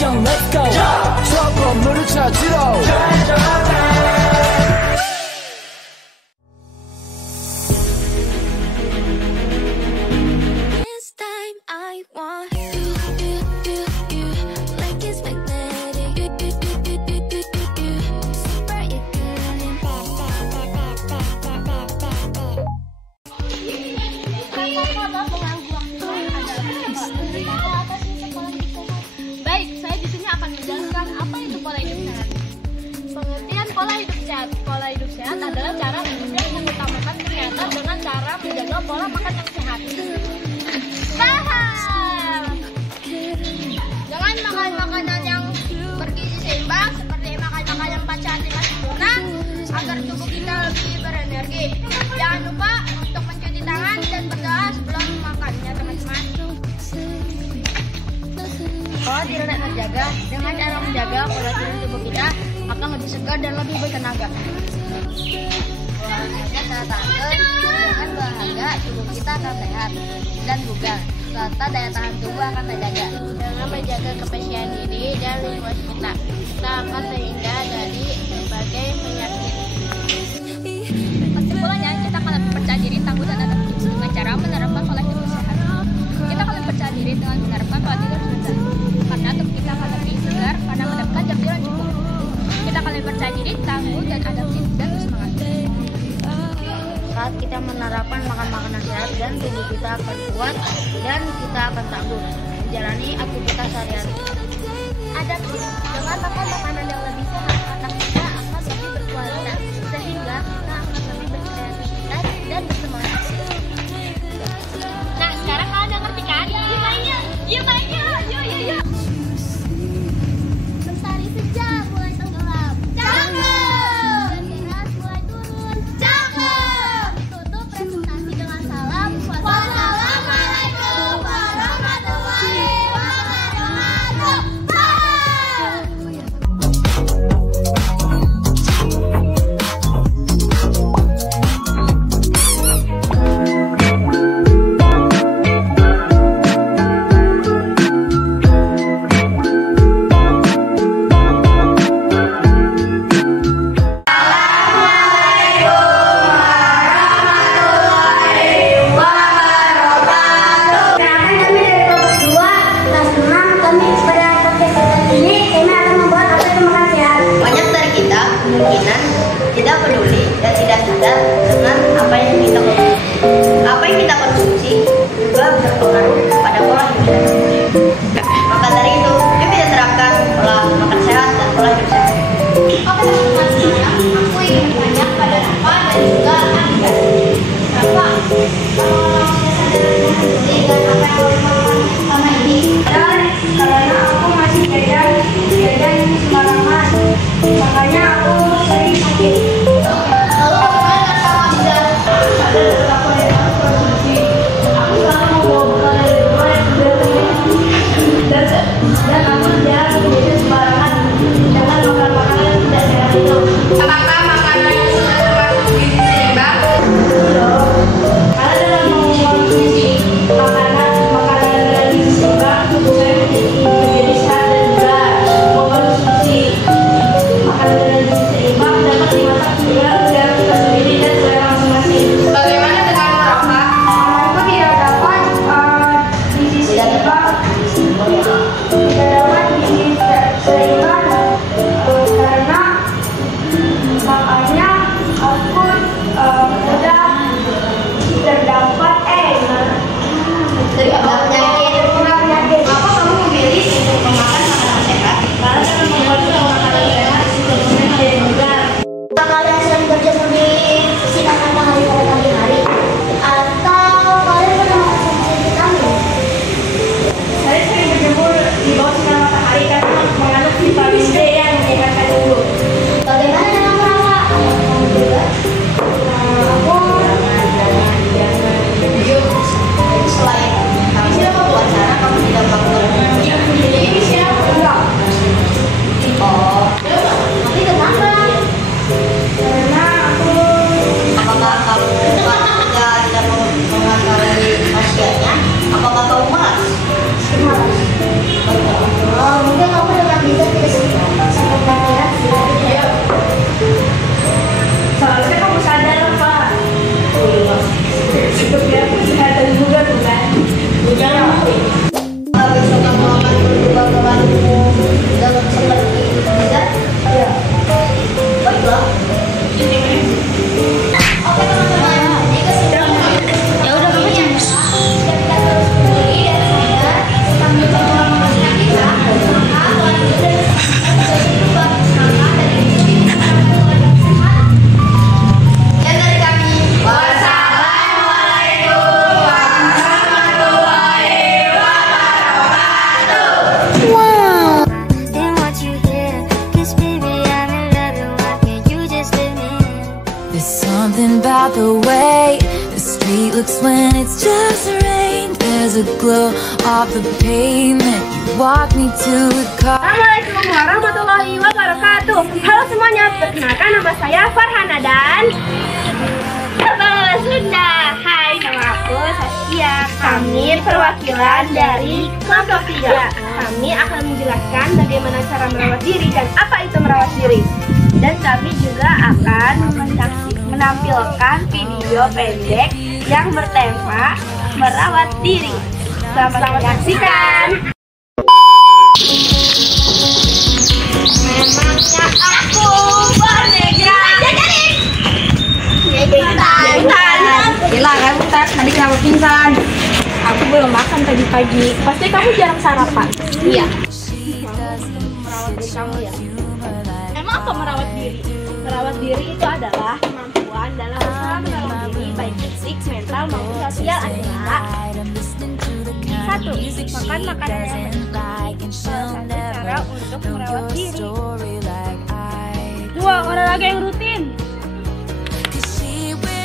패션 let's go 저 건물을 찾으러 This time I want you like it's magnetic. Super eagerly. Baik, saya di sini akan menjelaskan apa itu pola hidup sehat. Pengertian pola hidup sehat. Pola hidup sehat adalah cara hidup yang mengutamakan kesehatan dengan cara menjaga pola makan yang sehat. Paham? Dengan makan makanan yang bergizi seimbang, seperti makan makanan yang pancasila sempurna, agar tubuh kita lebih berenergi. Jangan lupa untuk mencuci tangan dan berdoa sebelum makannya, teman-teman. Pola tidur dan terjaga dengan cara menjaga pola tidur tubuh kita akan lebih segar dan lebih bertenaga. Olahraga saat tahan dengan olahraga tubuh kita akan sehat dan bugar serta daya tahan tubuh akan terjaga. Dengan menjaga kebersihan diri dan lingkungan kita, kita akan terhindar dari berbagai penyakit. Kesimpulannya, kita akan lebih percaya diri, tangguh dan adaptif dengan cara menerapkan pola hidup sehat. Kita akan lebih percaya diri dengan menerapkan pola tidur sehat, karena tubuh kita akan lebih segar karena mendapatkan jam tidur yang cukup. Kita akan lebih percaya diri, tangguh dan adaptif dan bersemangat. Saat kita menerapkan makan makanan sehat dan tubuh kita akan kuat dan kita akan tangguh menjalani aktivitas sehari-hari. Adaptif dengan makan makanan yang lebih sehat, otak kita akan lebih berkualitas sehingga kita akan lebih berkreativitas dan bersemangat. Nah, sekarang kalian udah ngerti kan? Gimana? Yuk. Mentari senja mulai tenggelam. Cakep. Beras mulai turun. Cakep. Tutup presentasi dengan salam. Wassalamualaikum warahmatullahi wabarakatuh. Bye. just rain. There's a glow off the pavement. You walk me to the car. Assalamualaikum warahmatullahi wabarakatuh. Halo semuanya, perkenalkan nama saya Farhana dan Sunda. Hai, nama aku Saskia. Kami perwakilan dari kelompok 3. Kami akan menjelaskan bagaimana cara merawat diri dan apa itu merawat diri. Dan kami juga akan menampilkan video pendek yang bertema merawat diri. Selamat menyaksikan. Memangnya aku bernegara. Gila, kamu tadi kenapa pingsan? Aku belum makan tadi pagi. Pasti kamu jarang sarapan. Iya. Merawat diri kamu ya. Emang apa merawat diri? Merawat diri itu adalah kemampuan dalam usaha merawat diri baik fisik, mental maupun sosial adalah 1. Makan makanan yang bergizi. Salah satu cara untuk merawat diri. 2. Olahraga yang rutin.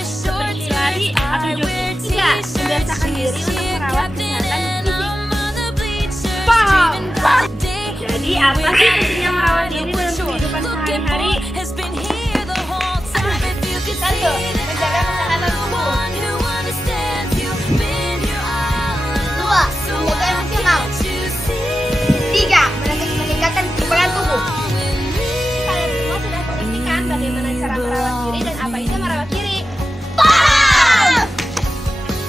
Seperti lari atau jogging. 3. Membiasakan diri untuk merawat kesehatan fisik. Paham? Jadi apa sih fungsinya merawat diri dalam kehidupan sehari-hari? 1. Menjaga kesehatan tubuh. 2. Menjaga emosional. 3. Meningkatkan kekebalan tubuh. Kalian semua sudah mengerti kan bagaimana cara merawat diri dan apa itu merawat diri? Paham!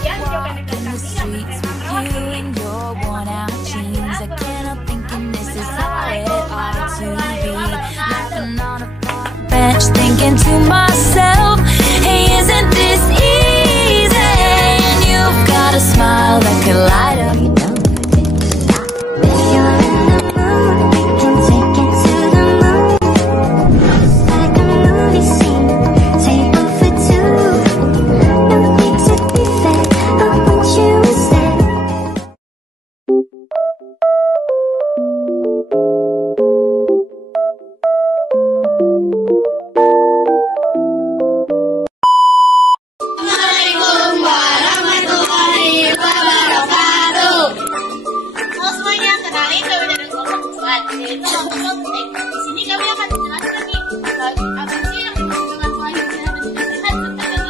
Ya, video pendek dari kami yang bertema merawat diri. Thinking to myself, hey, isn't this easy? And you've got a smile that can light up. Di sini kami akan menjelaskan nih apa sih yang dimaksud dengan pola hidup sehat dan tidak sehat serta gaya.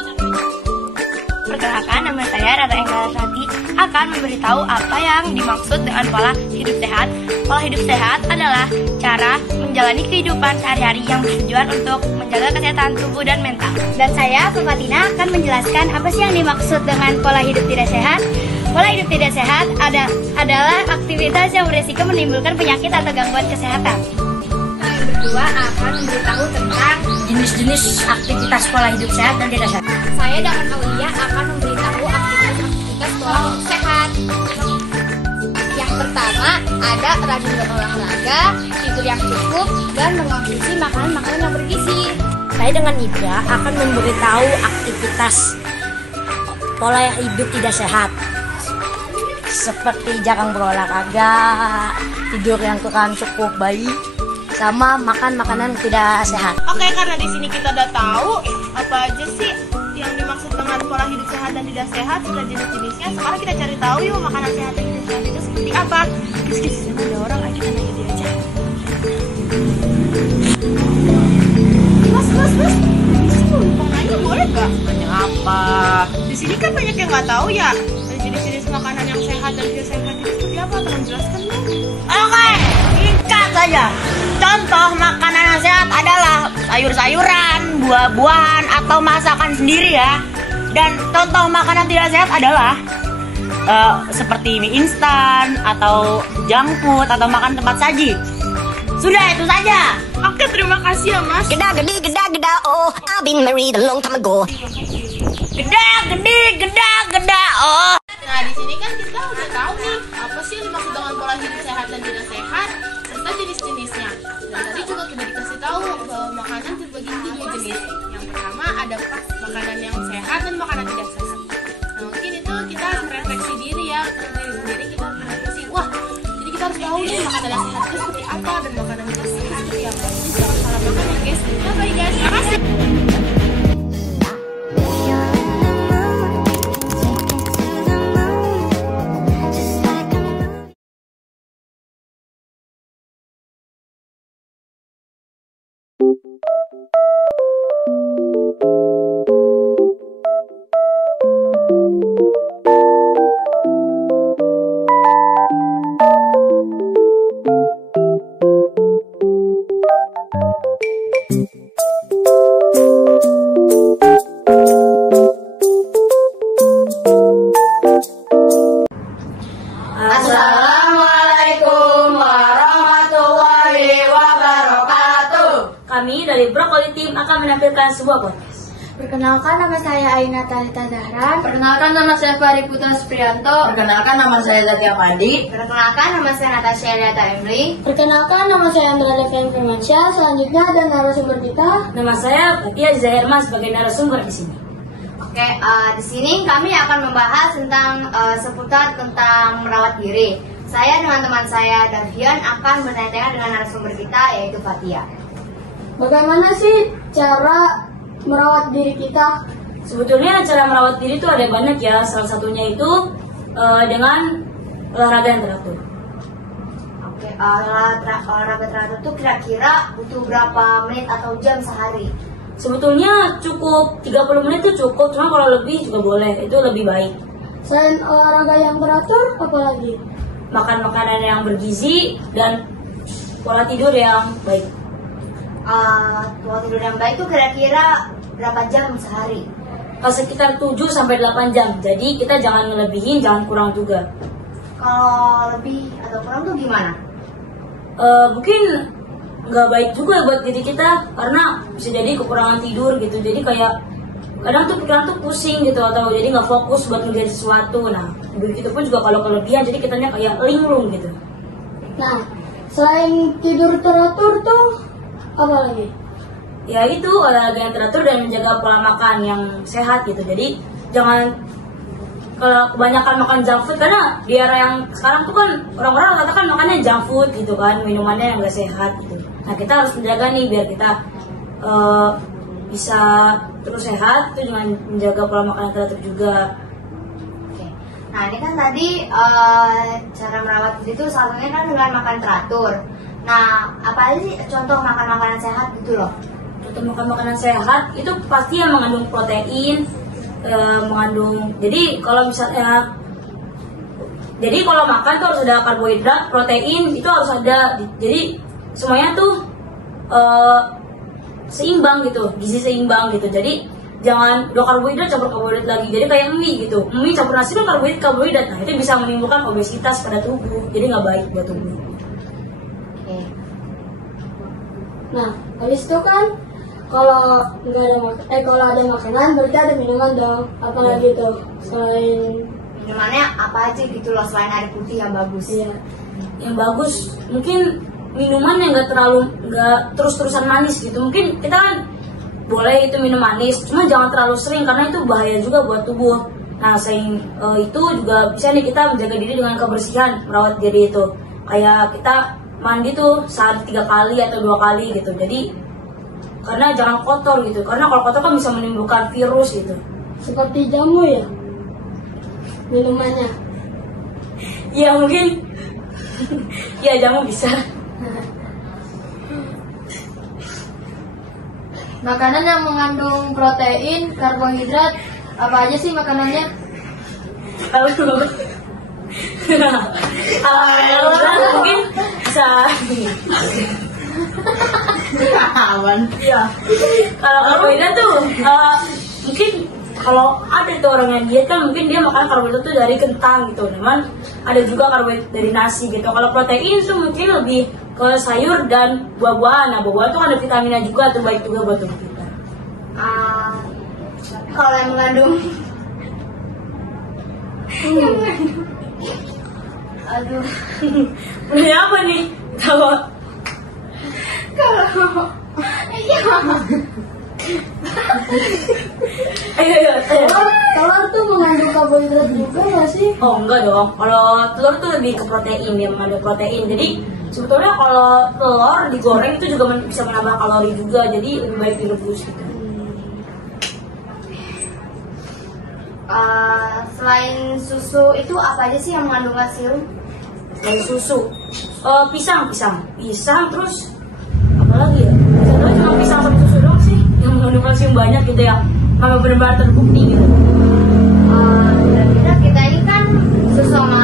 Perkenalkan, nama saya Rara Enggarasati akan memberitahu apa yang dimaksud dengan pola hidup sehat. Pola hidup sehat adalah cara menjalani kehidupan sehari-hari yang bertujuan untuk menjaga kesehatan tubuh dan mental. Dan saya, Fatina, akan menjelaskan apa sih yang dimaksud dengan pola hidup tidak sehat. Pola hidup tidak sehat adalah aktivitas yang beresiko menimbulkan penyakit atau gangguan kesehatan. Yang kedua akan memberitahu tentang jenis-jenis aktivitas pola hidup sehat dan tidak sehat. Saya Daman Aulia akan memberitahu aktivitas pola hidup sehat. Yang pertama ada rajin berolahraga, tidur yang cukup, dan mengonsumsi makanan-makanan yang bergizi. Saya dengan Ibra akan memberitahu aktivitas pola hidup tidak sehat, seperti jarang berolahraga, tidur yang kurang cukup baik, sama makan makanan tidak sehat. Oke, karena di sini kita udah tahu apa aja sih yang dimaksud dengan pola hidup sehat dan tidak sehat, sudah jenis-jenisnya. Sekarang kita cari tahu yuk makanan sehat dan tidak sehat itu seperti apa. Kis-kis, ada orang aja kita nanya dia aja. Mas, bisa mau nanya boleh gak? Nanya apa? Di sini kan banyak yang nggak tahu ya. Jenis-jenis makanan yang sehat dan tidak sehat itu seperti apa? Tolong jelaskan dong. Oke, singkat saja. Contoh makanan yang sehat adalah sayur-sayuran, buah-buahan, atau masakan sendiri ya. Dan contoh makanan tidak sehat adalah seperti mie instan, atau junk food, atau makan tempat saji. Sudah, itu saja. Oke, terima kasih ya Mas. Geda, oh, I've been married a long time ago. Geda, oh. Nah, di sini kan kita udah tahu nih apa sih yang dimaksud dengan pola hidup sehat dan tidak sehat serta jenis-jenisnya. Dan tadi juga kita dikasih tahu bahwa makanan terbagi menjadi 2 jenis. Yang pertama ada makanan yang sehat dan makanan tidak sehat. Nah, mungkin itu kita harus merefleksi diri ya, untuk diri sendiri kita harus merefleksi. Wah, jadi kita harus tahu nih makanan yang sehat itu seperti apa dan makanan tidak sehat seperti apa. Jadi jangan salah makan ya guys. Bye guys. Terima kasih. akan menampilkan sebuah podcast. Perkenalkan, nama saya Aina Talita Zahran. Perkenalkan, nama saya Fahri Putra Supriyanto. Perkenalkan, nama saya Zatia Pandi. Perkenalkan, nama saya Natasha Eliata Emily. Perkenalkan, nama saya Andra Levian Firmansyah. Selanjutnya ada narasumber kita. Nama saya Fatia Zahirma sebagai narasumber di sini. Oke, di sini kami akan membahas tentang seputar tentang merawat diri. Saya dengan teman saya Davian akan bertanya-tanya dengan narasumber kita yaitu Fatia. Bagaimana sih cara merawat diri kita? Sebetulnya cara merawat diri itu ada banyak ya. Salah satunya itu dengan olahraga yang teratur. Oke, olahraga teratur itu kira-kira butuh berapa menit atau jam sehari? Sebetulnya cukup 30 menit itu cukup, cuma kalau lebih juga boleh, itu lebih baik. Selain olahraga yang teratur, apa lagi? Makan makanan yang bergizi dan pola tidur yang baik. Pola tidur yang baik itu kira-kira berapa jam sehari? Sekitar 7-8 jam. Jadi kita jangan ngelebihin, jangan kurang juga. Kalau lebih atau kurang tuh gimana? Mungkin nggak baik juga buat diri kita karena bisa jadi kekurangan tidur gitu. Jadi kayak kadang tuh pikiran tuh pusing gitu atau jadi nggak fokus buat ngerjain sesuatu. Nah, begitu pun juga kalau kelebihan jadi kitanya kayak linglung gitu. Nah, selain tidur teratur tuh apa lagi? Ya itu olahraga yang teratur dan menjaga pola makan yang sehat gitu. Jadi jangan kalau kebanyakan makan junk food karena di era yang sekarang tuh kan orang-orang katakan makannya junk food gitu kan, minumannya yang gak sehat gitu. Nah kita harus menjaga nih biar kita bisa terus sehat itu dengan menjaga pola makan yang teratur juga. Oke. Nah ini kan tadi cara merawat diri itu salah satunya kan dengan makan teratur. Nah apa aja sih contoh makan makanan sehat gitu loh? Untuk makan makanan sehat itu pasti yang mengandung protein, jadi kalau misalnya kalau makan tuh harus ada karbohidrat, protein itu harus ada, jadi semuanya tuh seimbang gitu, gizi seimbang gitu. Jadi jangan udah karbohidrat campur karbohidrat lagi, jadi kayak mie gitu, mie campur nasi kan karbohidrat, nah itu bisa menimbulkan obesitas pada tubuh, jadi nggak baik buat tubuh. Oke. Nah, habis itu kan kalau nggak ada kalau ada makanan berarti ada minuman dong. Apalagi tuh selain Minumannya apa aja gitu loh selain air putih yang bagus? iya. Yang bagus mungkin minuman yang nggak terus-terusan manis gitu. Mungkin kita kan boleh itu minum manis, cuma jangan terlalu sering karena itu bahaya juga buat tubuh. Nah selain itu juga bisa nih kita menjaga diri dengan kebersihan, merawat diri itu kayak kita mandi tuh sehari 3 kali atau 2 kali gitu. Jadi karena jangan kotor gitu, karena kalau kotor kan bisa menimbulkan virus gitu. Seperti jamu ya minumannya. Ya mungkin ya jamu bisa. Makanan yang mengandung protein, karbohidrat, apa aja sih makanannya? Kalau mungkin bisa Aman. iya. Kalau karbohidrat tuh mungkin kalau ada tuh orang yang diet kan mungkin dia makan karbohidrat tuh dari kentang gitu. Cuman ada juga karbohidrat dari nasi gitu. Kalau protein tuh mungkin lebih ke sayur dan buah-buahan. Nah buah-buahan tuh kan ada vitaminnya juga tuh, baik juga buat tubuh kita. Kalau yang mengandung aduh Ini apa nih? Kalau iya ayo. Telur tuh mengandung karbohidrat juga nggak sih? Oh enggak dong. Kalau telur tuh lebih ke protein, dia mengandung protein. Jadi sebetulnya kalau telur digoreng itu juga bisa menambah kalori juga. Jadi lebih baik direbus gitu. Selain susu itu apa aja sih yang mengandung kalsium? Selain susu, pisang terus apa lagi ya? Saya cuma pisang sama susu doang sih yang mengandung kalsium banyak gitu ya. Memang benar-benar terbukti gitu. Kira-kira kita ini kan susu sama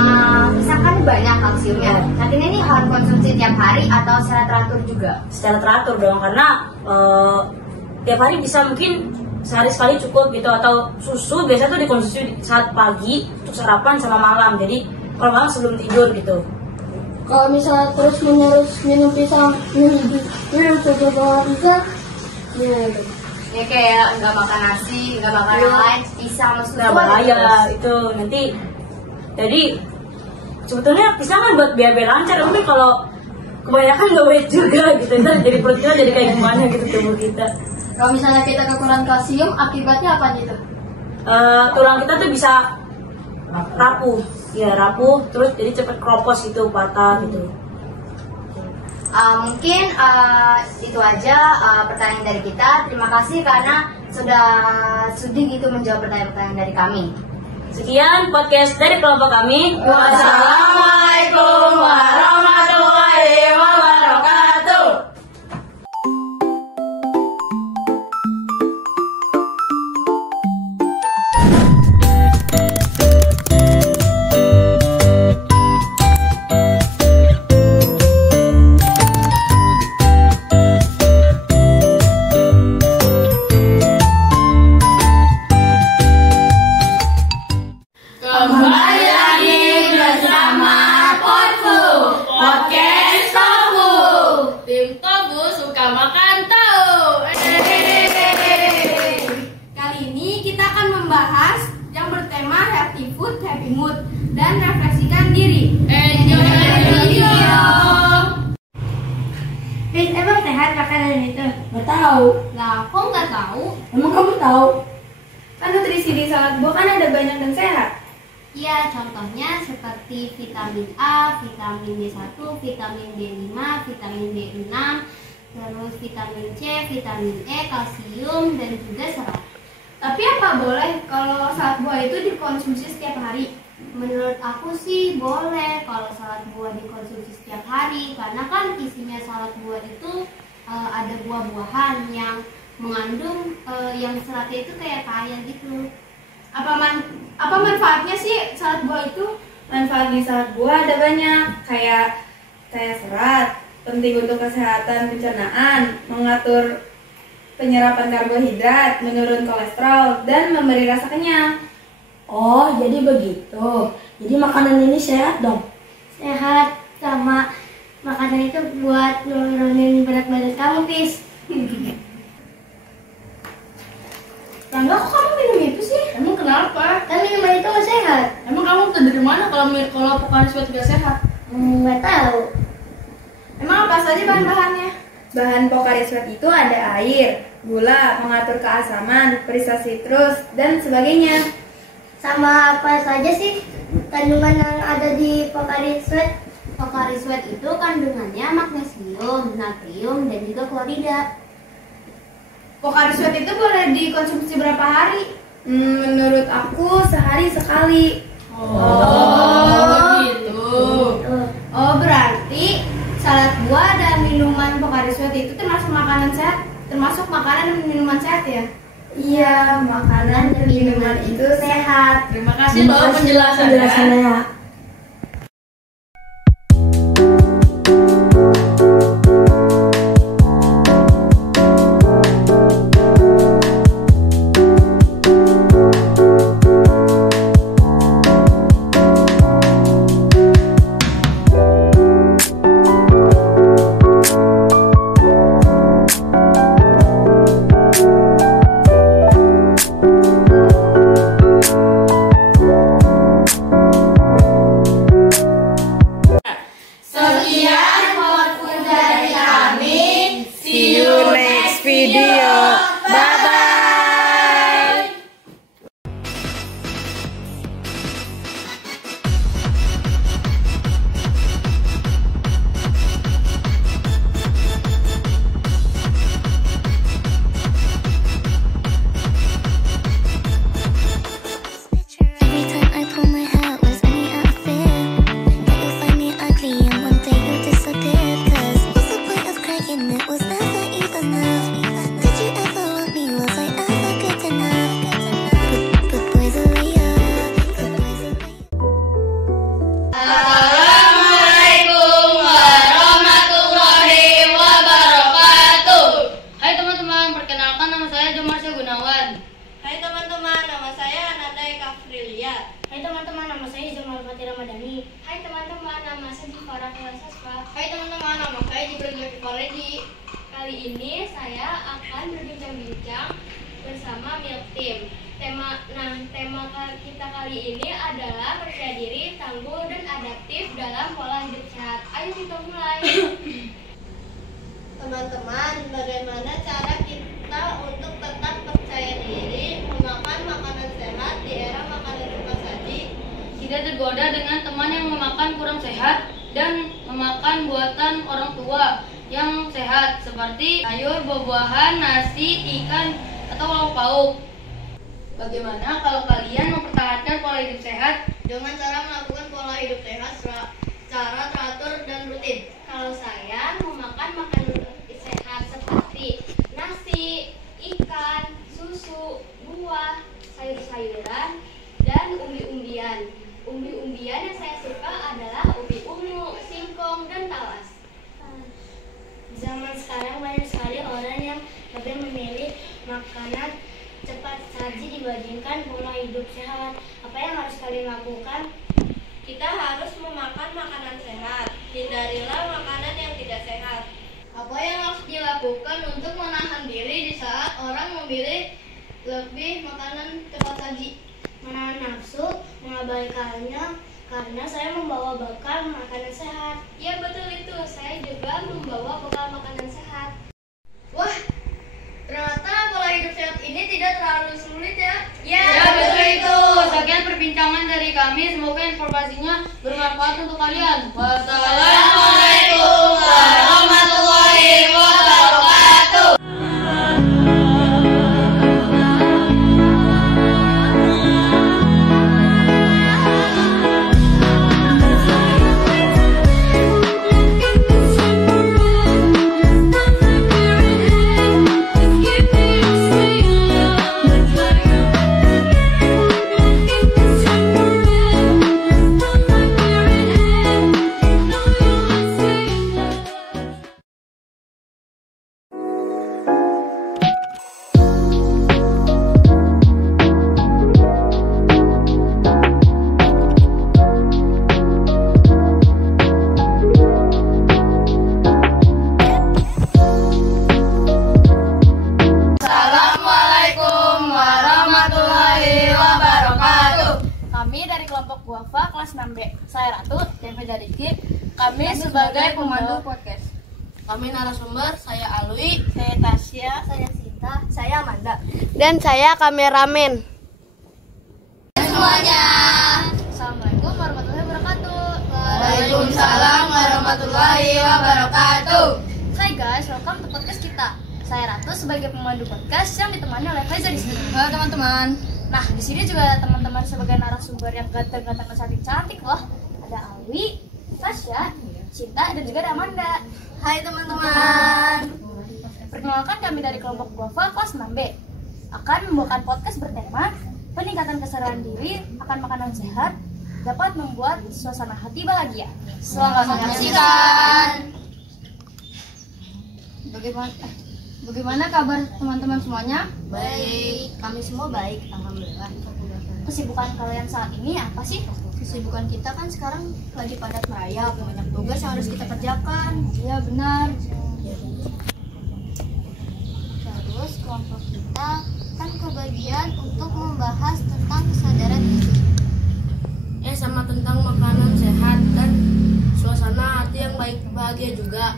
pisang kan banyak kalsiumnya. Nah ini harus konsumsi tiap hari atau secara teratur juga? Secara teratur dong, karena tiap hari bisa mungkin sehari sekali cukup gitu, atau susu biasanya tuh dikonsumsi saat pagi untuk sarapan sama malam. Jadi kalau malam sebelum tidur gitu. Kalau misalnya terus menerus minum pisang, minum susu sama pisang, gimana itu? Ya kayak nggak makan nasi, nggak makan yang lain, pisang sama susu. Nah bahaya itu nanti. Jadi sebetulnya pisang kan buat biar lancar, tapi kalau kebanyakan nggak weight juga gitu, jadi perut kita jadi kayak gimana gitu tubuh kita. Kalau misalnya kita kekurangan kalsium, akibatnya apa gitu? Tulang kita tuh bisa rapuh, terus jadi cepet kropos gitu, patah gitu. Mungkin itu aja pertanyaan dari kita. Terima kasih karena sudah sudi gitu menjawab pertanyaan-pertanyaan dari kami. Sekian podcast dari kelompok kami. Wassalamualaikum warahmatullahi wabarakatuh. Kembali lagi bersama Potfu Podcast Tofu. Tim Tofu suka makan tahu. Kali ini kita akan membahas yang bertema Healthy Food, Happy Mood dan refleksikan diri. Enjoy the video. Emang sehat makanan itu? Nggak tahu. Lah, kok nggak tahu? Emang kamu tahu? Kan nutrisi di salad buah kan ada banyak dan sehat. Ya, contohnya seperti vitamin A, vitamin B1, vitamin B5, vitamin B6, terus vitamin C, vitamin E, kalsium, dan juga serat. Tapi apa boleh kalau salad buah itu dikonsumsi setiap hari? Menurut aku sih boleh kalau salad buah dikonsumsi setiap hari, karena kan isinya salad buah itu ada buah-buahan yang mengandung yang seratnya itu kayak kaya gitu. Apa manfaatnya sih salad buah itu? Manfaat di salad buah ada banyak, kayak serat, penting untuk kesehatan pencernaan, mengatur penyerapan karbohidrat, menurun kolesterol, dan memberi rasa kenyang. Oh, jadi begitu. Jadi makanan ini sehat dong? Sehat, sama makanan itu buat nurunin berat badan kamu, Pis. Rangga, kok kamu minum itu sih? Emang kenapa? Kan minuman itu nggak sehat. Emang kamu tahu dari mana kalau Pocari Sweat tidak sehat? Nggak tahu. Emang apa saja bahan-bahannya? Bahan Pocari Sweat itu ada air, gula, pengatur keasaman, perisa sitrus, dan sebagainya. Sama apa saja sih kandungan yang ada di Pocari Sweat? Pocari Sweat itu kandungannya magnesium, natrium, dan juga klorida. Pocari Sweat itu boleh dikonsumsi berapa hari? Menurut aku sehari sekali. Begitu. Oh, berarti salad buah dan minuman Pocari Sweat itu termasuk makanan sehat, termasuk makanan dan minuman sehat ya? Iya, makanan dan minuman itu sehat. Terima kasih loh penjelasannya. Hai teman-teman, nama saya Jibril Zulkifli. Kali ini saya akan berbincang-bincang bersama Milk Team. Tema kita kali ini adalah percaya diri, tangguh, dan adaptif dalam pola hidup sehat. Ayo kita mulai. Teman-teman, bagaimana cara kita untuk tetap percaya diri memakan makanan sehat di era makanan cepat saji? Tidak tergoda dengan teman yang memakan kurang sehat dan memakan buatan orang tua yang sehat seperti sayur, buah-buahan, nasi, ikan, atau lauk pauk. Bagaimana kalau kalian mempertahankan pola hidup sehat? Dengan cara melakukan pola hidup sehat secara teratur dan rutin. Kalau saya memakan makanan sehat seperti nasi, ikan, susu, buah, sayur-sayuran, dan umbi-umbian. Umbi-umbian yang saya suka adalah ubi ungu, singkong, dan talas. Zaman sekarang banyak sekali orang yang lebih memilih makanan cepat saji dibandingkan pola hidup sehat. Apa yang harus kalian lakukan? Kita harus memakan makanan sehat. Hindarilah makanan yang tidak sehat. Apa yang harus dilakukan untuk menahan diri di saat orang memilih lebih makanan cepat saji? Menahan nafsu, mengabaikannya karena saya membawa bekal makanan sehat. Ya betul itu, saya juga membawa bekal makanan sehat. Wah, ternyata pola hidup sehat ini tidak terlalu sulit ya? Ya betul itu. Sekian perbincangan dari kami. Semoga informasinya bermanfaat untuk kalian. Wassalamualaikum warahmatullahi wabarakatuh. Kelas 6B. Saya Ratu dan Federiki. Kami sebagai pemandu podcast. Kami narasumber, saya Alwi, Saya Tasya, saya Sinta, saya Amanda. dan saya kameramen. Semuanya. Assalamualaikum warahmatullahi wabarakatuh. Waalaikumsalam warahmatullahi wabarakatuh. Hai guys, welcome to podcast kita. Saya Ratu sebagai pemandu podcast yang ditemani oleh Faiza di sini. Halo teman-teman. Nah, di sini juga teman-teman sebagai narasumber yang ganteng-ganteng dan cantik-cantik loh. Ada Alwi, Tasya, Cinta, dan juga ada Amanda. Hai teman-teman. Perkenalkan kami dari kelompok Guava kelas 6B akan membawakan podcast bertema peningkatan kesadaran diri akan makanan sehat dapat membuat suasana hati bahagia. Selamat menyaksikan. Bagaimana kabar teman-teman semuanya? Baik, kami semua baik, alhamdulillah. Kesibukan kalian saat ini apa sih? Kesibukan kita kan sekarang lagi padat merayap, banyak tugas yang harus kita kerjakan. Iya benar. Terus kelompok kita kan kebagian untuk membahas tentang kesadaran diri. Sama tentang makanan sehat dan suasana hati yang baik bahagia juga.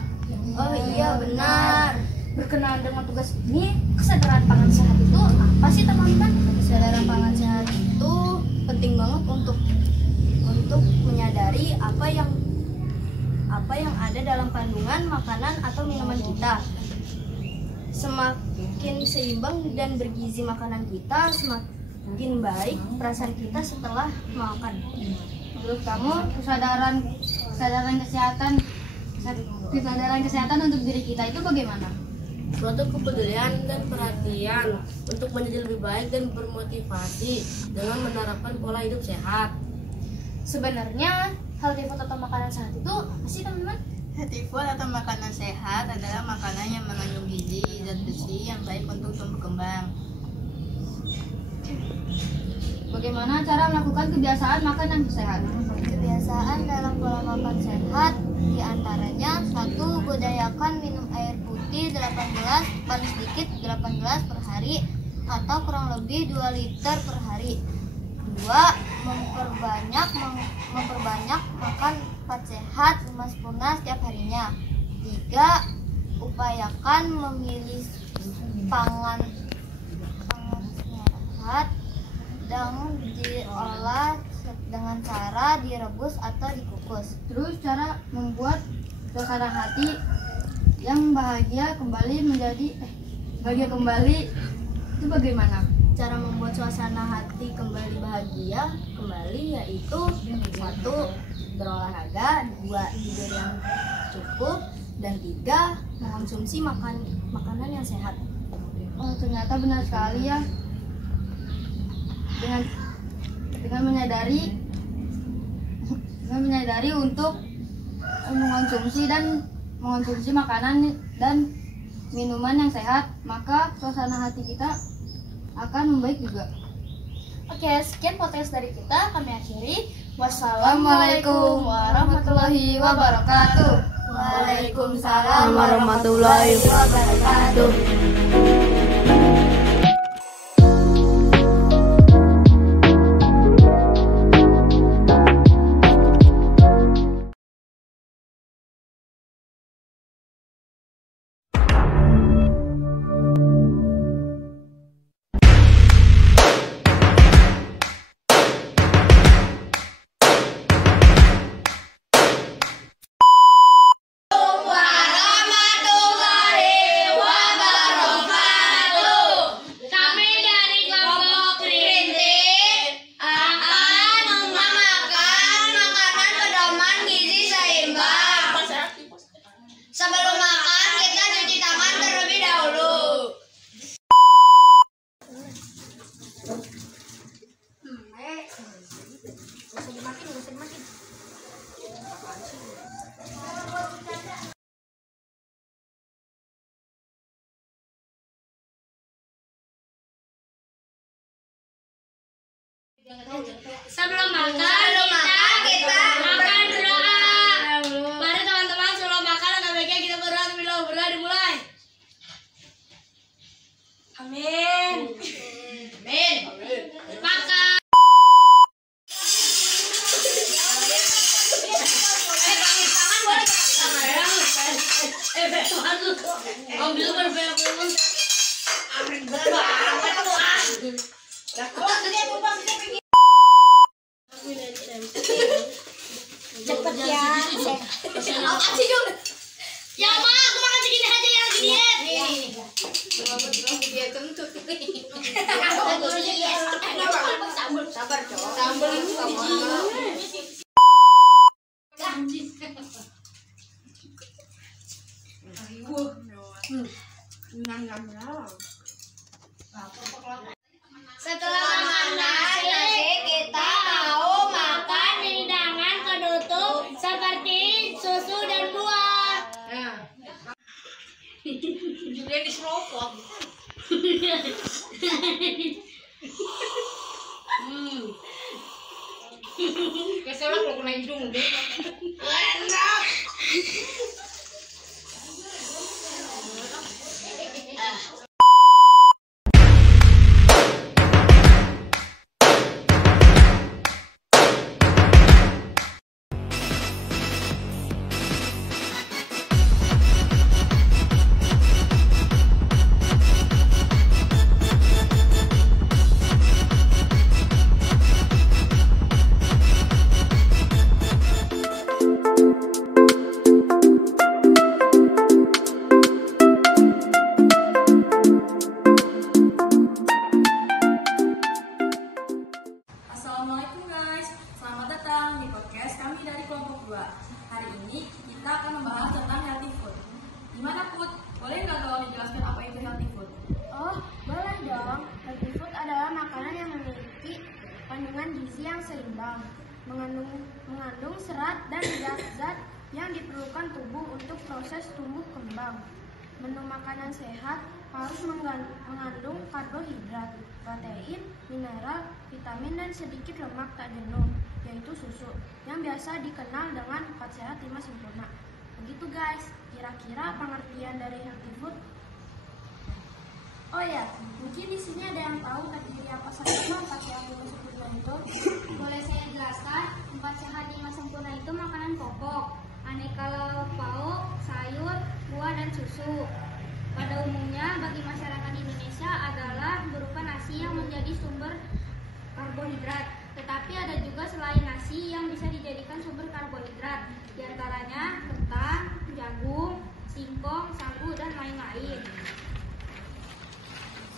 Oh iya benar. Berkenaan dengan tugas ini, kesadaran pangan sehat itu apa sih teman-teman? Kesadaran pangan sehat itu penting banget untuk menyadari apa yang ada dalam kandungan makanan atau minuman kita. Semakin seimbang dan bergizi makanan kita, semakin baik perasaan kita setelah makan. Menurut kamu kesadaran kesehatan untuk diri kita itu bagaimana? Suatu kepedulian dan perhatian untuk menjadi lebih baik dan bermotivasi dengan menerapkan pola hidup sehat. Sebenarnya healthy food atau makanan sehat itu apa sih teman-teman? Healthy food atau makanan sehat adalah makanan yang mengandung gizi, zat besi yang baik untuk tumbuh kembang. Bagaimana cara melakukan kebiasaan makan yang sehat? Kebiasaan dalam pola makan sehat diantaranya 1. Budayakan minum air putih 8 gelas, paling sedikit 8 gelas per hari atau kurang lebih 2 liter per hari. 2. Memperbanyak makan 4 sehat 5 sempurna setiap harinya. 3. Upayakan memilih pangan sehat dan diolah dengan cara direbus atau dikukus. Terus cara membuat suasana hati yang bahagia kembali itu bagaimana? Cara membuat suasana hati kembali bahagia yaitu 1. Berolahraga, 2. Tidur yang cukup, dan 3. Mengonsumsi makanan yang sehat. Oh, ternyata benar sekali ya. Dengan menyadari untuk mengonsumsi makanan dan minuman yang sehat, maka suasana hati kita akan membaik juga. Oke, sekian podcast dari kita. Kami akhiri. Wassalamualaikum warahmatullahi wabarakatuh. Waalaikumsalam warahmatullahi wabarakatuh. Sebelum makan, kita cuci tangan terlebih dahulu. Sebelum makan kita akan berdoa. Mari teman-teman, sebelum makan langkah baiknya kita berdoa terlebih dahulu. Berdoa dimulai. Amin. Amin. Makan. Ambil berbanyak. Cepet ya. Ya ma, aku makan segini aja yang lagi diet. Sabar dong. Sambal itu Setelah makan nasi, kita mau makan hidangan penutup seperti susu dan buah. Juga diserokok. Keselak lo kena hidung deh. Enak. Assalamualaikum guys, selamat datang di podcast kami dari kelompok 2. Hari ini kita akan membahas tentang healthy food. Gimana Put? Boleh nggak kau dijelaskan apa itu healthy food? Oh, boleh dong. Healthy food adalah makanan yang memiliki kandungan gizi yang seimbang, mengandung serat dan zat-zat yang diperlukan tubuh untuk proses tumbuh kembang. Menu makanan sehat harus mengandung karbohidrat, protein, mineral, vitamin, dan sedikit lemak tak jenuh, yaitu susu, yang biasa dikenal dengan 4 sehat 5 sempurna. Begitu guys, kira-kira pengertian dari healthy food. Oh ya, mungkin di sini ada yang tahu terdiri apa saja 4 sehat 5 sempurna itu? Boleh saya jelaskan, 4 sehat 5 sempurna itu makanan pokok, aneka lauk pauk, sayur, buah, dan susu. Pada umumnya bagi masyarakat Indonesia adalah berupa nasi yang menjadi sumber karbohidrat. Tetapi ada juga selain nasi yang bisa dijadikan sumber karbohidrat, diantaranya kentang, jagung, singkong, sagu, dan lain-lain.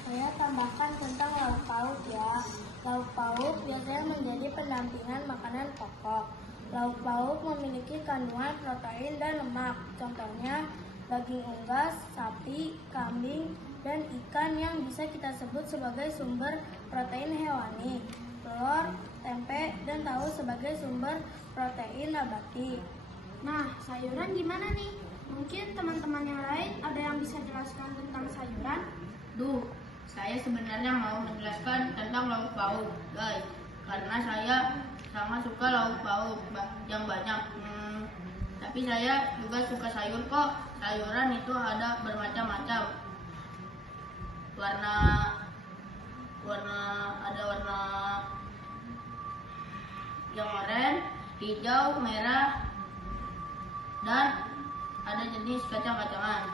Saya tambahkan tentang lauk pauk ya. Lauk pauk biasanya menjadi pendampingan makanan pokok. Lauk pauk memiliki kandungan protein dan lemak. Contohnya daging unggas, sapi, kambing, dan ikan yang bisa kita sebut sebagai sumber protein hewani. Telur, tempe, dan tahu sebagai sumber protein nabati. Nah, sayuran gimana nih? Mungkin teman-teman yang lain ada yang bisa jelaskan tentang sayuran? Saya sebenarnya mau menjelaskan tentang lauk pauk, guys. Karena saya sangat suka lauk pauk yang banyak. Tapi saya juga suka sayur kok. Sayuran itu ada bermacam-macam. Warna yang oranye, hijau, merah, dan ada jenis kacang-kacangan.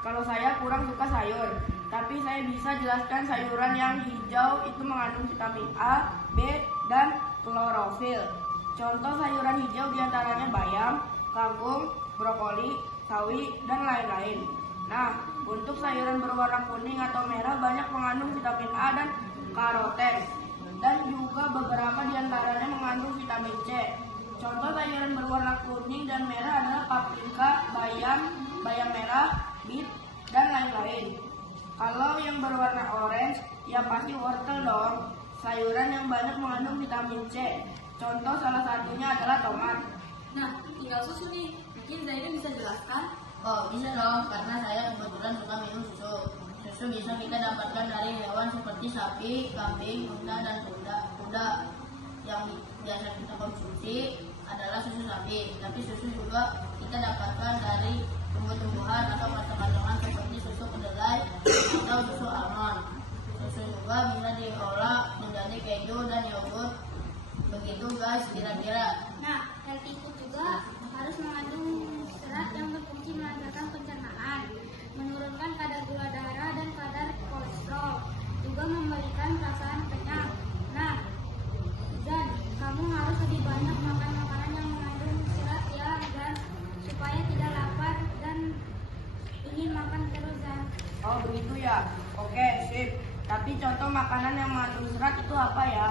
Kalau saya kurang suka sayur, tapi saya bisa jelaskan sayuran yang hijau itu mengandung vitamin A, B, dan klorofil. Contoh sayuran hijau diantaranya bayam, kangkung, brokoli, sawi, dan lain-lain. Nah, untuk sayuran berwarna kuning atau merah banyak mengandung vitamin A dan karoten, dan juga beberapa diantaranya mengandung vitamin C. Contoh sayuran berwarna kuning dan merah adalah paprika, bayam merah, beet, dan lain-lain. Kalau yang berwarna orange, ya pasti wortel dong. Sayuran yang banyak mengandung vitamin C. Contoh salah satunya adalah tomat. Nah, tinggal susu nih. Mungkin Zaida bisa jelaskan? Oh, bisa dong, karena saya kebetulan suka minum susu. Susu bisa kita dapatkan dari hewan seperti sapi, kambing, unta, dan kuda. Yang biasa kita konsumsi adalah susu sapi, tapi susu juga kita dapatkan dari tumbuh-tumbuhan atau kacang-kacangan seperti susu kedelai atau susu almond. Susu juga bisa diolah menjadi keju dan yogurt. Begitu guys, kira-kira. Nah, healthy food juga harus mengandung serat yang berfungsi melancarkan pencernaan, menurunkan kadar gula darah dan kadar kolesterol, juga memberikan perasaan kenyang. Nah, Zan, kamu harus lebih banyak makan makanan yang mengandung serat ya, dan supaya tidak lapar dan ingin makan terus, Zan. Oh begitu ya, oke sip. Tapi contoh makanan yang mengandung serat itu apa ya?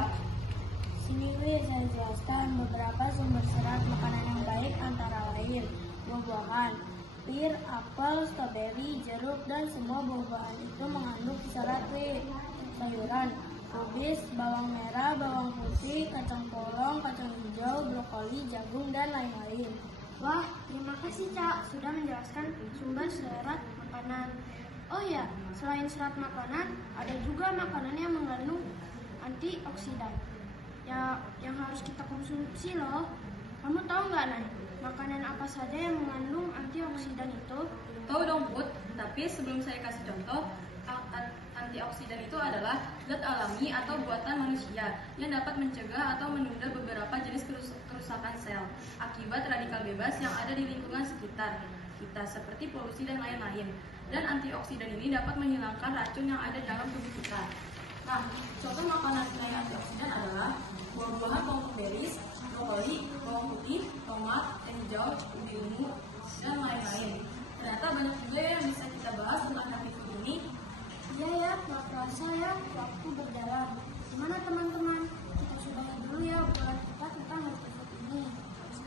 Sini saya jelaskan beberapa sumber serat makanan yang baik antara lain buah-buahan, pir, apel, stroberi, jeruk, dan semua buah-buahan itu mengandung serat. Sayuran, kubis, bawang merah, bawang putih, kacang polong, kacang hijau, brokoli, jagung, dan lain-lain. Wah, terima kasih Cak sudah menjelaskan sumber serat makanan. Oh ya, selain serat makanan, ada juga makanan yang mengandung antioksidan yang harus kita konsumsi loh. Kamu tahu nggak, Nay? Makanan apa saja yang mengandung antioksidan itu? Tahu dong, Put. Tapi sebelum saya kasih contoh, antioksidan itu adalah zat alami atau buatan manusia yang dapat mencegah atau menunda beberapa jenis kerusakan sel akibat radikal bebas yang ada di lingkungan sekitar kita seperti polusi dan lain-lain. Dan antioksidan ini dapat menghilangkan racun yang ada dalam tubuh kita. Nah, contoh makanan selain antioksidan adalah buah-buahan bawang beris, brokoli, bawang putih, tomat, teh hijau, ubi ungu, dan lain-lain. Ternyata banyak juga yang bisa kita bahas tentang healthy food ini. Iya ya, nggak terasa ya waktu berjalan. Gimana teman-teman? Kita sudahi dulu ya obrolan kita tentang healthy food ini.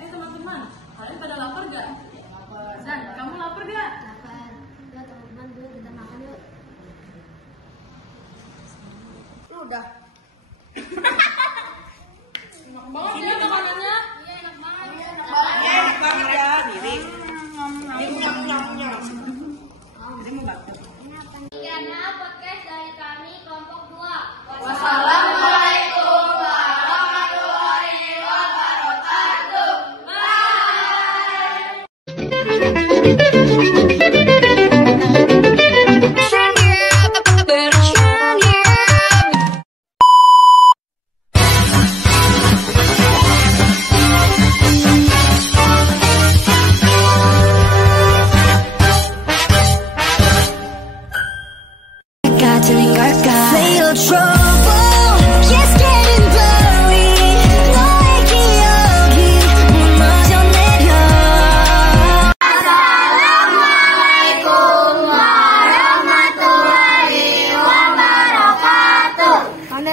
Teman-teman, kalian pada lapar gak? Lapar. Dan kamu lapar gak? Lapar. Ya teman-teman, dulu kita makan yuk. Udah. Enak banget ya makanannya. Enak banget ya, mirip.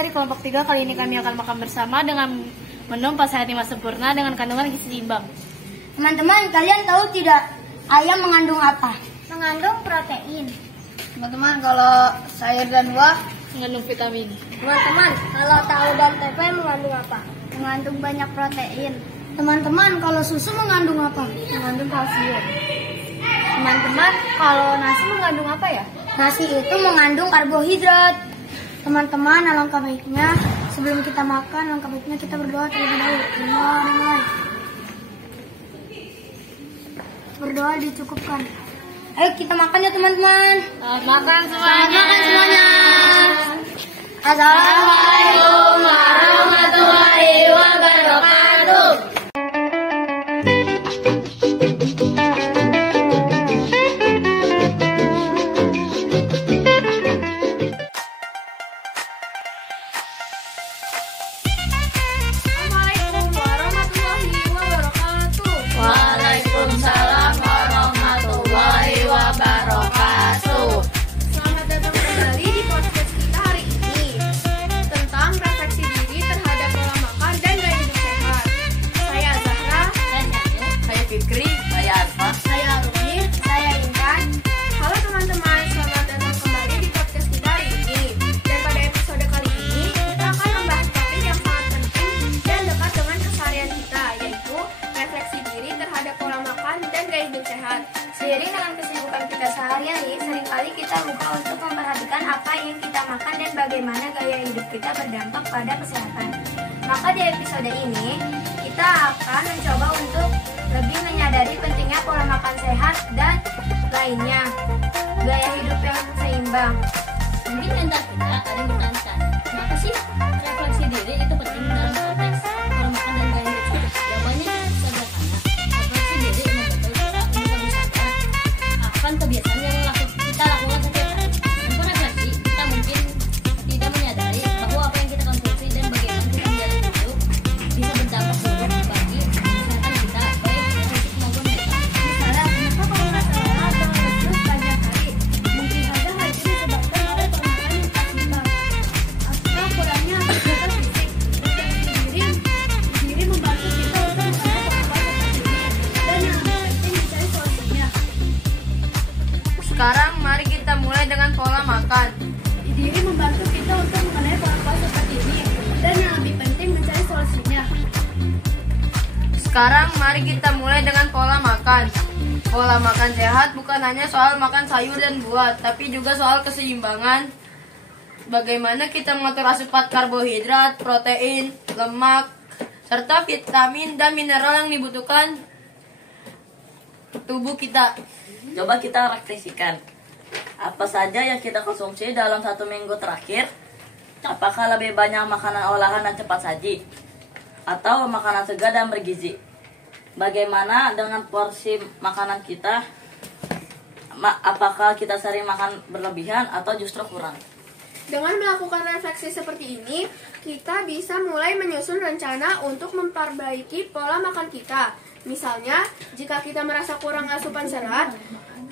dari kelompok 3. Kali ini kami akan makan bersama dengan menu Empat Sehat 5 Sempurna dengan kandungan gizi seimbang. Teman-teman, kalian tahu tidak ayam mengandung apa? Mengandung protein. Teman-teman, kalau sayur dan buah Mengandung vitamin. Teman-teman, kalau tahu dan tempe mengandung apa? Mengandung banyak protein. Teman-teman, kalau susu mengandung apa? Mengandung kalsium. Teman-teman, kalau nasi mengandung apa ya? Nasi itu mengandung karbohidrat. Teman-teman, alangkah baiknya sebelum kita makan, alangkah baiknya kita berdoa terlebih dahulu. Berdoa dicukupkan. Ayo kita makan ya teman-teman. Makan semuanya. Makan semuanya. Assalamualaikum warahmatullahi wabarakatuh. Waalaikumsalam warahmatullahi wabarakatuh. Selamat datang kembali di podcast kita hari ini tentang refleksi diri terhadap pola makan dan gaya hidup sehat. Saya Zahra, Saya Fikri, saya Arfa, saya Arumi, saya Intan. Halo teman-teman, selamat datang kembali di podcast kita hari ini. Dan pada episode kali ini kita akan membahas topik yang sangat penting dan dekat dengan keseharian kita, yaitu refleksi diri terhadap pola makan dan gaya hidup sehat. Seiring dengan kesibukan kita sehari-hari, seringkali kita lupa untuk memperhatikan apa yang kita makan dan bagaimana gaya hidup kita berdampak pada kesehatan. Maka di episode ini, kita akan mencoba untuk lebih menyadari pentingnya pola makan sehat dan lainnya, gaya hidup yang seimbang. Mungkin mental kita ada yang bertanya, kenapa sih refleksi diri itu penting dalam konteks pola makan dan gaya hidup sehat? Jawabannya sederhana. Refleksi diri membantu kita untuk lebih sadar akan kebiasaan yang kita lakukan setiap hari. Tanpa refleksi, kita mungkin tidak menyadari bahwa apa yang kita konsumsi dan bagaimana kita menjalani hidup bisa berdampak buruk bagi kesehatan kita, baik fisik maupun mental. Misalnya, kenapa kalau rasa lelah atau lesus banyak hari? Mungkin saja hal ini disebabkan oleh pola makan yang tak seimbang atau kurangnya aktivitas fisik. Refleksi diri membantu kita untuk mengenai pola makan seperti ini dan yang lebih penting mencari solusinya. Sekarang mari kita mulai dengan pola makan. Diri membantu kita untuk mengenai pola makan seperti ini dan yang lebih penting mencari solusinya. Sekarang mari kita mulai dengan pola makan. Pola makan sehat bukan hanya soal makan sayur dan buah, tapi juga soal keseimbangan. Bagaimana kita mengatur asupan karbohidrat, protein, lemak, serta vitamin dan mineral yang dibutuhkan tubuh kita. Coba kita refleksikan, apa saja yang kita konsumsi dalam 1 minggu terakhir? Apakah lebih banyak makanan olahan dan cepat saji? Atau makanan segar dan bergizi? Bagaimana dengan porsi makanan kita? Apakah kita sering makan berlebihan atau justru kurang? Dengan melakukan refleksi seperti ini, kita bisa mulai menyusun rencana untuk memperbaiki pola makan kita. Misalnya, jika kita merasa kurang asupan serat,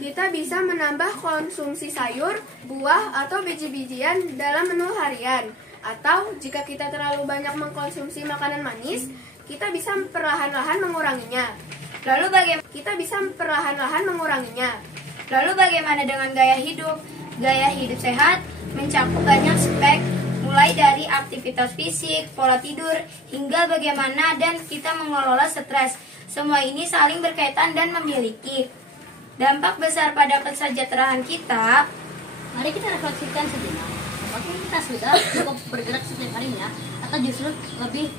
kita bisa menambah konsumsi sayur, buah, atau biji-bijian dalam menu harian. Atau, jika kita terlalu banyak mengkonsumsi makanan manis, kita bisa perlahan-lahan menguranginya. Lalu bagaimana dengan gaya hidup? Gaya hidup sehat mencakup banyak aspek, mulai dari aktivitas fisik, pola tidur, hingga bagaimana dan kita mengelola stres. Semua ini saling berkaitan dan memiliki dampak besar pada kesejahteraan kita. Mari kita refleksikan sejenak. Apakah kita sudah cukup bergerak setiap harinya atau justru lebih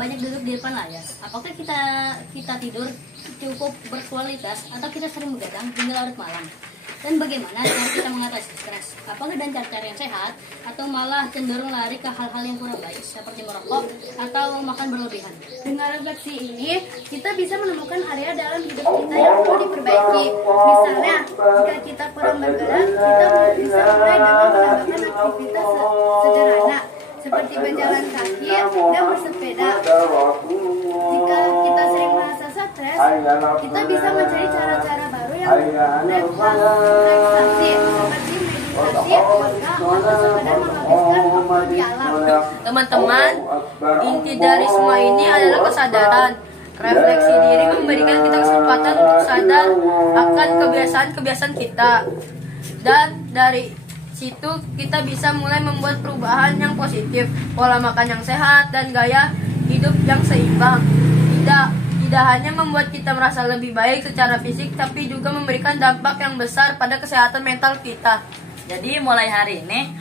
banyak duduk di depan layar? Apakah kita tidur cukup berkualitas atau kita sering begadang hingga larut malam? Dan bagaimana cara kita mengatasi stres? Apakah dengan cara-cara yang sehat atau malah cenderung lari ke hal-hal yang kurang baik seperti merokok atau makan berlebihan? Dengan refleksi ini, kita bisa menemukan area dalam hidup kita yang perlu diperbaiki. Misalnya, jika kita kurang bergerak, kita bisa mulai dengan menambahkan aktivitas sederhana seperti berjalan kaki dan bersepeda. Jika kita sering merasa stres, kita bisa mencari cara-cara baru yang relaksasi seperti meditasi meditasi, yoga, atau sekedar menghabiskan waktu di alam. Teman-teman, inti dari semua ini adalah kesadaran. Refleksi diri memberikan kita kesempatan untuk sadar akan kebiasaan-kebiasaan kita. Dan dari situ kita bisa mulai membuat perubahan yang positif, pola makan yang sehat, dan gaya hidup yang seimbang. Tidak hanya membuat kita merasa lebih baik secara fisik, tapi juga memberikan dampak yang besar pada kesehatan mental kita. Jadi mulai hari ini,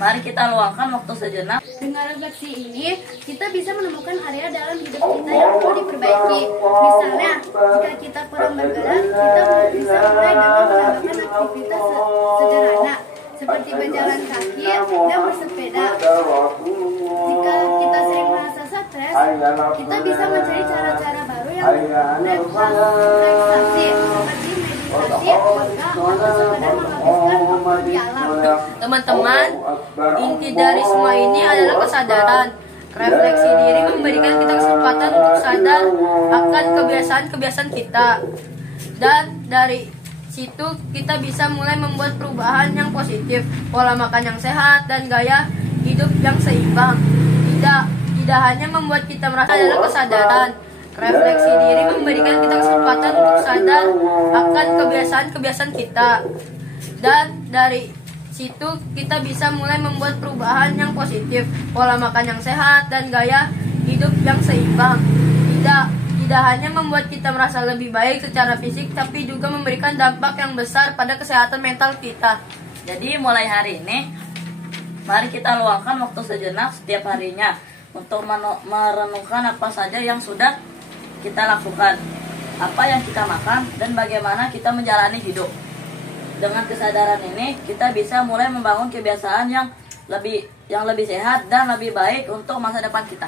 mari kita luangkan waktu sejenak. Dengan refleksi ini, kita bisa menemukan area dalam hidup kita yang perlu diperbaiki. Misalnya, jika kita kurang bergerak, kita bisa mulai dengan menambahkan aktivitas sederhana, seperti berjalan kaki dan bersepeda. Jika kita sering merasa stres, kita bisa mencari cara-cara baru yang relaksasi, seperti meditasi, yoga, atau sekedar menghabiskan waktu di alam. Teman-teman, inti dari semua ini adalah kesadaran. Refleksi diri memberikan kita kesempatan untuk sadar akan kebiasaan-kebiasaan kita. Dan dari situ kita bisa mulai membuat perubahan yang positif, pola makan yang sehat, dan gaya hidup yang seimbang. Tidak hanya membuat kita merasa adalah kesadaran. Refleksi diri memberikan kita kesempatan untuk sadar akan kebiasaan-kebiasaan kita. Dan dari situ kita bisa mulai membuat perubahan yang positif, pola makan yang sehat, dan gaya hidup yang seimbang. Tidak hanya membuat kita merasa lebih baik secara fisik, tapi juga memberikan dampak yang besar pada kesehatan mental kita. Jadi mulai hari ini, mari kita luangkan waktu sejenak setiap harinya untuk merenungkan apa saja yang sudah kita lakukan, apa yang kita makan, dan bagaimana kita menjalani hidup. Dengan kesadaran ini, kita bisa mulai membangun kebiasaan yang lebih sehat dan lebih baik untuk masa depan kita.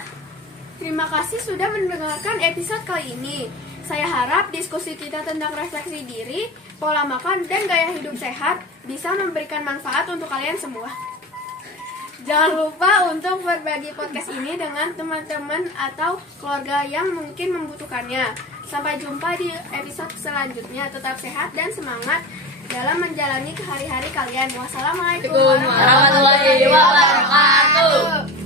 Terima kasih sudah mendengarkan episode kali ini. Saya harap diskusi kita tentang refleksi diri, pola makan, dan gaya hidup sehat bisa memberikan manfaat untuk kalian semua. Jangan lupa untuk berbagi podcast ini dengan teman-teman atau keluarga yang mungkin membutuhkannya. Sampai jumpa di episode selanjutnya. Tetap sehat dan semangat dalam menjalani hari-hari kalian. Wassalamualaikum warahmatullahi wabarakatuh.